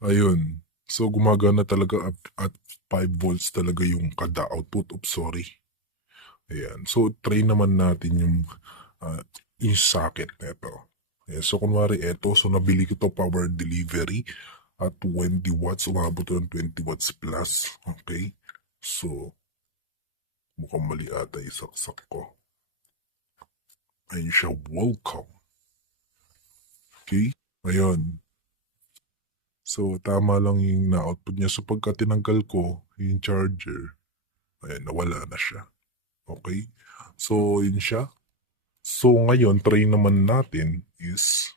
Ayun. So, gumagana talaga at 5 volts talaga yung kada output of sorry. Ayan. So, try naman natin ah, yung socket nito. Ayan. So, kunwari eto. So, nabili ko to power delivery at 20 watts. Umabot to ng 20 watts plus. Okay. So, mukhang mali ata isaksak ko. Ayun siya. Welcome. Okay. Ayun. So, tama lang yung na-output niya. So, pagka tinanggal ko yung charger, ayan, nawala na siya. Okay? So, yun siya. So, ngayon, try naman natin is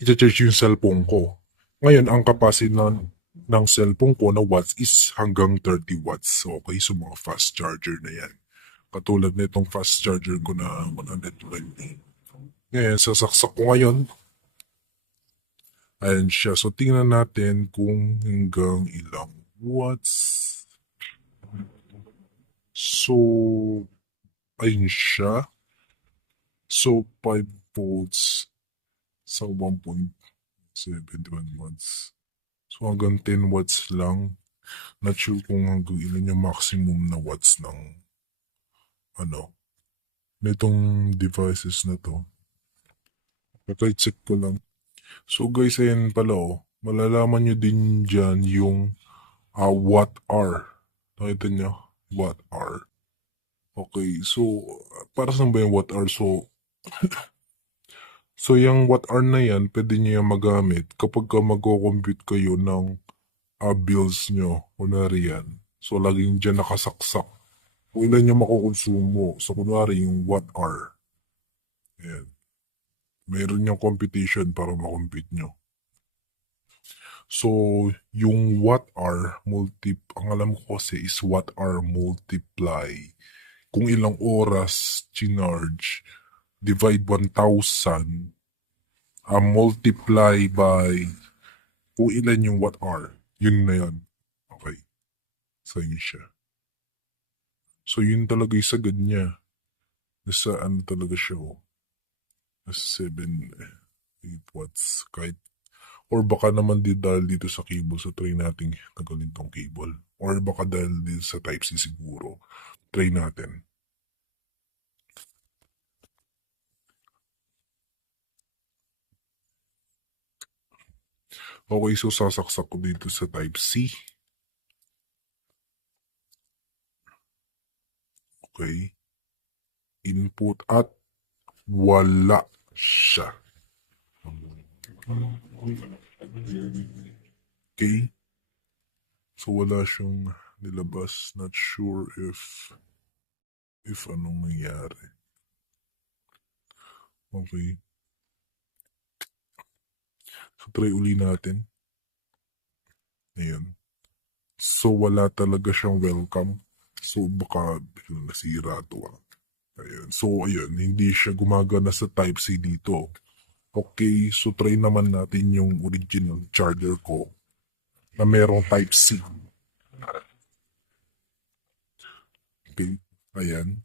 i-charge yung cellphone ko. Ngayon, ang capacity ng cellphone ko na watts is hanggang 30 watts. Okay? So, mga fast charger na yan. Katulad nitong fast charger ko na 120. Ngayon, sasaksak ko ngayon. Ayan siya. So, tingnan natin kung hanggang ilang watts. So, ayun siya. So, 5 volts sa 1.71 watts. So, hanggang 10 watts lang. Not sure kung hanggang ilan yung maximum na watts ng nitong devices na to. Check ko lang. So, guys, ayan pala malalaman nyo din dyan yung watt hour. Nakita nyo? Watt hour. Okay, so, para saan ba yung watt hour? So, yung watt hour na yan, pwede nyo yung magamit kapag ka magko-compute kayo ng bills nyo. Kunwari yan. So, laging dyan nakasaksak. Kung ilan yung makukonsumo. So, kunwari yung watt hour. Ayan. Meron yung computation para makompute nyo. So, yung watt hour, ang alam ko kasi is watt hour multiply. Kung ilang oras chinarge, divide 1,000, multiply by kung ilan yung watt hour. Yun na yun. Okay. So, yun siya. So, yun talaga yung sagad niya. Nasa talaga siya Nasa 7, 8 watts. Kahit, or baka naman dahil dito sa cable. So, try natin tagalin tong cable. Or baka dahil dito sa Type-C siguro. Try natin. Okay, so sasaksak ko dito sa Type-C. Okay. Input at wala siya. Okay. So wala siyang nilabas. Not sure if anong nangyari. Okay. So try uli natin. Ayan. So wala talaga siyang welcome. So baka nasira to Ayan. So ayan, hindi siya gumagana sa Type-C dito. Okay, so try naman natin yung original charger ko na merong Type-C. Okay, ayan.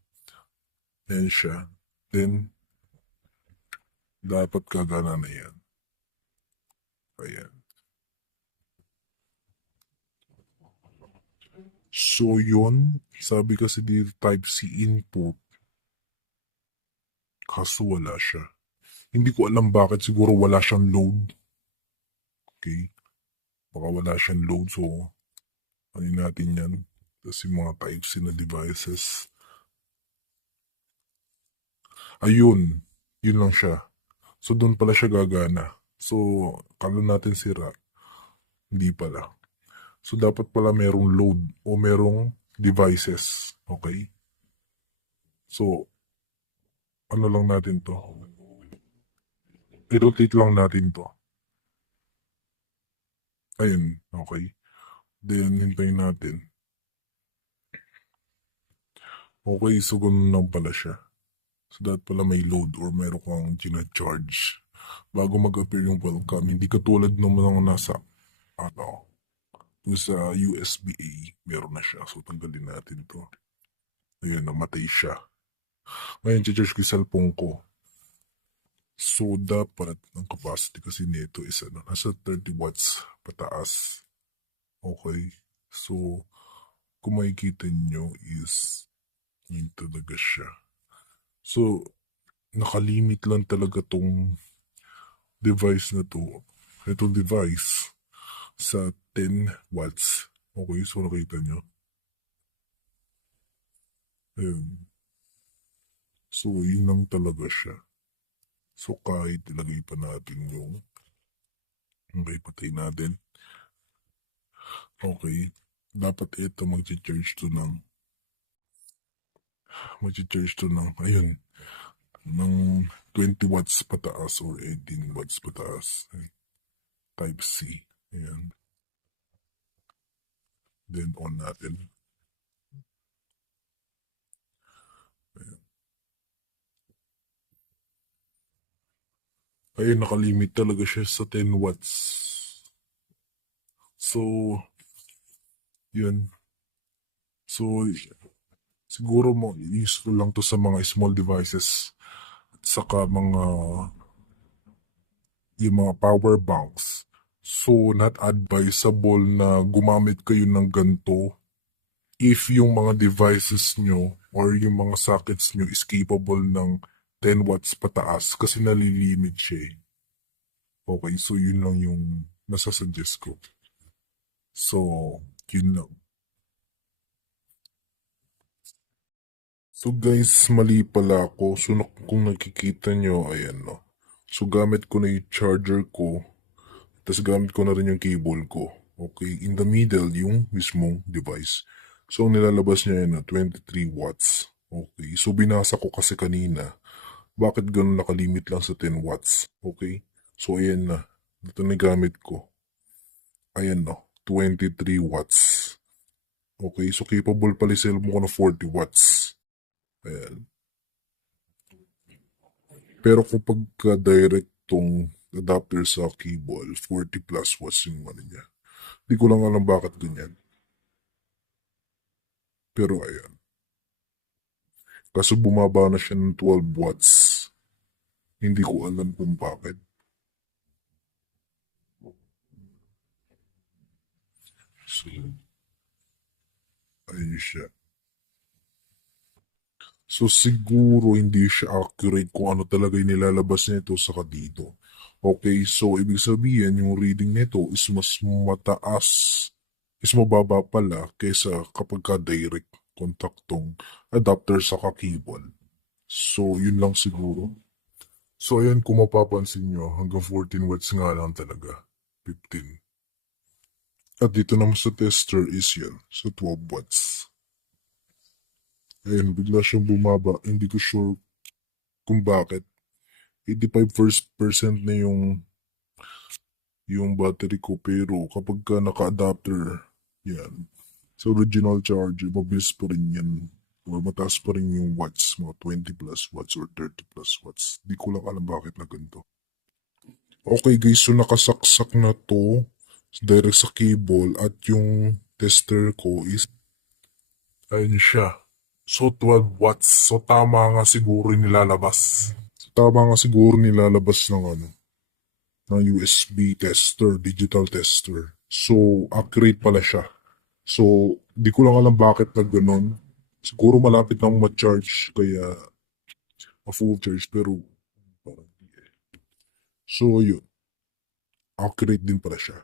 Ayan siya. Then, dapat kagana na yan. Ayan. So yun, sabi kasi dito Type-C input, kaso wala siya. Hindi ko alam bakit, siguro wala siyang load. Okay, baka wala siyang load, so ano natin yan. Tapos yung mga Type-C na devices. Ayun, yun lang siya. So doon pala siya gagana. So, kala natin sira. Hindi pala. So dapat pala merong load o merong devices. Okay? So, ano lang natin to? I-rotate lang natin to. Ayun, okay. Then, hintayin natin. Okay, so ganun lang pala siya. So, dapat pala may load or meron kang gina-charge bago mag-appear yung welcome. Hindi katulad naman ng nasa, yung sa USB-A, meron na siya. So, tanggalin natin to. Ayun, namatay siya. Ngayon, charge ko yung cellphone ko. So, dapat ang capacity kasi nito is nasa 30 watts pataas. Okay? So, kung makikita nyo is yun talaga siya. So, nakalimit lang talaga tong device na to. Itong device sa 10 watts. Okay, so nakita nyo. Ayun. So, yun lang talaga siya. So, kahit ilagay pa natin yung okay, patay natin. Okay. Dapat ito mag-charge to ng, ayun, ng 20 watts pataas or 18 watts pataas. Type C. Ayan. Then on natin. Ayun, nakalimit talaga siya sa 10 watts. So, yun. So, siguro mo useful lang to sa mga small devices at saka yung mga power banks. So, not advisable na gumamit kayo ng ganito if yung mga devices nyo or yung mga sockets nyo is capable ng 10 watts pataas kasi nalilimit siya eh. Okay, so yun lang yung nasasuggest ko. So, yun lang. So guys, mali pala ako. So kung nakikita nyo, ayan no. So gamit ko na yung charger ko. Tapos gamit ko na rin yung cable ko. Okay, in the middle yung mismong device. So ang nilalabas niya yan na 23 watts. Okay, so binasa ko kasi kanina. Bakit ganun nakalimit lang sa 10 watts? Okay, so ayan na. Ito na gamit ko. Ayan no, 23 watts. Okay, so capable pala yung cellphone ko na 40 watts. Ayan. Pero kapag direct tong adapter sa cable, 40 plus watts yung ano niya. Di ko lang alam bakit ganyan. Pero ayan. Kaso bumaba na siya ng 12 watts. Hindi ko alam kung bakit. So, ayun siya. So siguro hindi siya accurate kung ano talaga yung nilalabas nito sa dito. Okay, so ibig sabihin yung reading nito is mas mataas, is mababa pala kaysa kapag ka direct contact tong adapter sa cable. So yun lang siguro. So ayan kung mapapansin nyo, hanggang 14 watts nga lang talaga. 15. At dito naman sa tester is yan, sa 12 watts. Ayan, bigla siyang bumaba. Hindi ko sure kung bakit. 85% na yung battery ko pero kapag ka naka-adapter, yan, sa original charger, mabilis pa rin yan. Or mataas pa rin yung watts, mga 20 plus watts or 30 plus watts. Di ko lang alam bakit na ganito. Okay guys, so nakasaksak na to direct sa cable at yung tester ko is ayun siya. So 12 watts. So tama nga siguro yung nilalabas. So, tama nga siguro nilalabas ng ng USB tester, digital tester. So, accurate pala siya. So, di ko lang alam bakit na ganun. Siguro malapit nang ma-charge, kaya ma-full charge, pero parang di eh. So, yun. Accurate din pala siya.